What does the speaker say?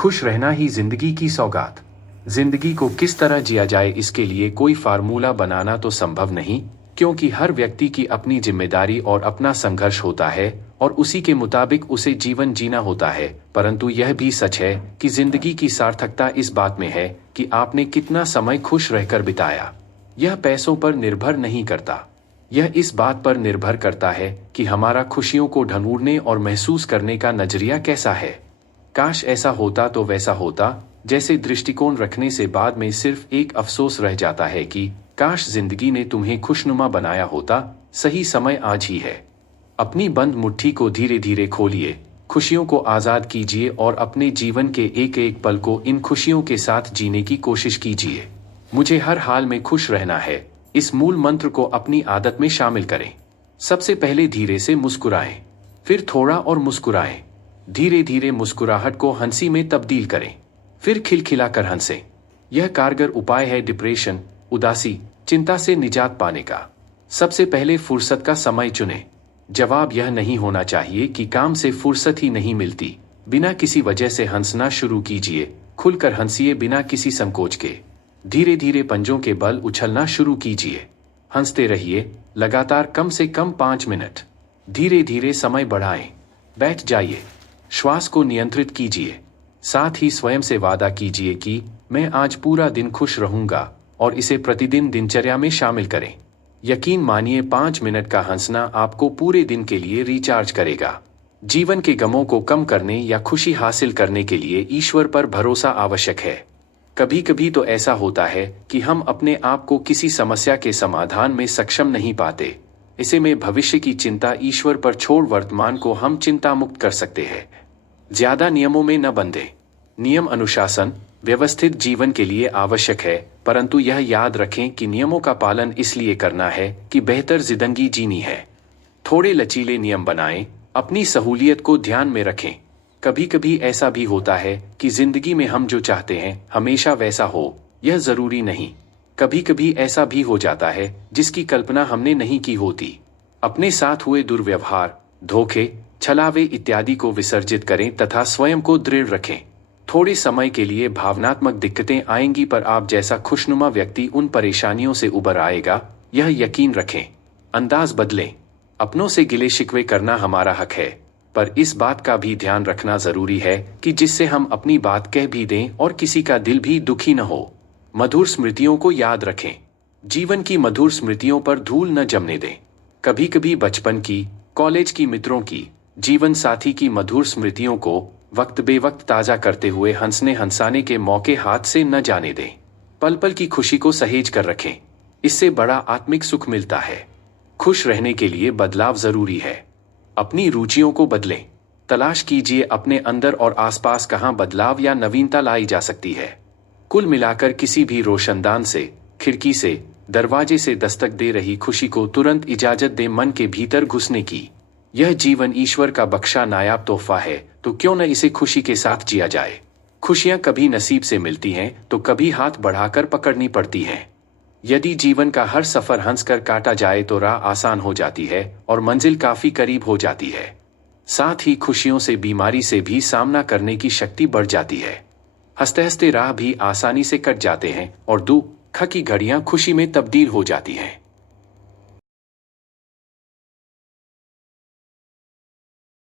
खुश रहना ही जिंदगी की सौगात। जिंदगी को किस तरह जिया जाए इसके लिए कोई फार्मूला बनाना तो संभव नहीं, क्योंकि हर व्यक्ति की अपनी जिम्मेदारी और अपना संघर्ष होता है और उसी के मुताबिक उसे जीवन जीना होता है। परंतु यह भी सच है कि जिंदगी की सार्थकता इस बात में है कि आपने कितना समय खुश रहकर बिताया। यह पैसों पर निर्भर नहीं करता। यह इस बात पर निर्भर करता है कि हमारा खुशियों को ढूंढने और महसूस करने का नजरिया कैसा है। काश ऐसा होता तो वैसा होता जैसे दृष्टिकोण रखने से बाद में सिर्फ एक अफसोस रह जाता है कि काश जिंदगी ने तुम्हें खुशनुमा बनाया होता। सही समय आज ही है। अपनी बंद मुट्ठी को धीरे धीरे खोलिए, खुशियों को आजाद कीजिए और अपने जीवन के एक एक पल को इन खुशियों के साथ जीने की कोशिश कीजिए। मुझे हर हाल में खुश रहना है, इस मूल मंत्र को अपनी आदत में शामिल करें। सबसे पहले धीरे से मुस्कुराएं, फिर थोड़ा और मुस्कुराएं। धीरे धीरे मुस्कुराहट को हंसी में तब्दील करें, फिर खिलखिलाकर हंसें। यह कारगर उपाय है डिप्रेशन, उदासी, चिंता से निजात पाने का। सबसे पहले फुर्सत का समय चुनें। जवाब यह नहीं होना चाहिए कि काम से फुर्सत ही नहीं मिलती। बिना किसी वजह से हंसना शुरू कीजिए, खुलकर हंसिए बिना किसी संकोच के। धीरे धीरे पंजों के बल उछलना शुरू कीजिए। हंसते रहिए, लगातार कम से कम 5 मिनट। धीरे धीरे समय बढ़ाएं। बैठ जाइए, श्वास को नियंत्रित कीजिए। साथ ही स्वयं से वादा कीजिए कि मैं आज पूरा दिन खुश रहूंगा और इसे प्रतिदिन दिनचर्या में शामिल करें। यकीन मानिए 5 मिनट का हंसना आपको पूरे दिन के लिए रिचार्ज करेगा। जीवन के गमों को कम करने या खुशी हासिल करने के लिए ईश्वर पर भरोसा आवश्यक है। कभी कभी तो ऐसा होता है कि हम अपने आप को किसी समस्या के समाधान में सक्षम नहीं पाते। ऐसे में भविष्य की चिंता ईश्वर पर छोड़ वर्तमान को हम चिंता मुक्त कर सकते हैं। ज्यादा नियमों में न बंधे। नियम अनुशासन व्यवस्थित जीवन के लिए आवश्यक है, परंतु यह याद रखें कि नियमों का पालन इसलिए करना है कि बेहतर जिंदगी जीनी है। थोड़े लचीले नियम बनाएं, अपनी सहूलियत को ध्यान में रखें। कभी कभी ऐसा भी होता है कि जिंदगी में हम जो चाहते हैं हमेशा वैसा हो, यह जरूरी नहीं। कभी कभी ऐसा भी हो जाता है जिसकी कल्पना हमने नहीं की होती। अपने साथ हुए दुर्व्यवहार, धोखे, छलावे इत्यादि को विसर्जित करें तथा स्वयं को दृढ़ रखें। थोड़े समय के लिए भावनात्मक दिक्कतें आएंगी, पर आप जैसा खुशनुमा व्यक्ति उन परेशानियों से उबर आएगा, यह यकीन रखें। अंदाज बदलें। अपनों से गिले शिकवे करना हमारा हक है, पर इस बात का भी ध्यान रखना जरूरी है कि जिससे हम अपनी बात कह भी दें और किसी का दिल भी दुखी न हो। मधुर स्मृतियों को याद रखें। जीवन की मधुर स्मृतियों पर धूल न जमने दें। कभी कभी बचपन की, कॉलेज की मित्रों की, जीवन साथी की मधुर स्मृतियों को वक्त बेवक्त ताजा करते हुए हंसने हंसाने के मौके हाथ से न जाने दें। पल पल की खुशी को सहेज कर रखें, इससे बड़ा आत्मिक सुख मिलता है। खुश रहने के लिए बदलाव जरूरी है। अपनी रुचियों को बदलें। तलाश कीजिए अपने अंदर और आसपास कहां बदलाव या नवीनता लाई जा सकती है। कुल मिलाकर किसी भी रोशनदान से, खिड़की से, दरवाजे से दस्तक दे रही खुशी को तुरंत इजाजत दें मन के भीतर घुसने की। यह जीवन ईश्वर का बख्शा नायाब तोहफा है, तो क्यों न इसे खुशी के साथ जिया जाए। खुशियां कभी नसीब से मिलती हैं तो कभी हाथ बढ़ाकर पकड़नी पड़ती हैं। यदि जीवन का हर सफर हंसकर काटा जाए तो राह आसान हो जाती है और मंजिल काफी करीब हो जाती है। साथ ही खुशियों से बीमारी से भी सामना करने की शक्ति बढ़ जाती है। हंसते हंसते राह भी आसानी से कट जाते हैं और दुख की घड़ियां खुशी में तब्दील हो जाती हैं।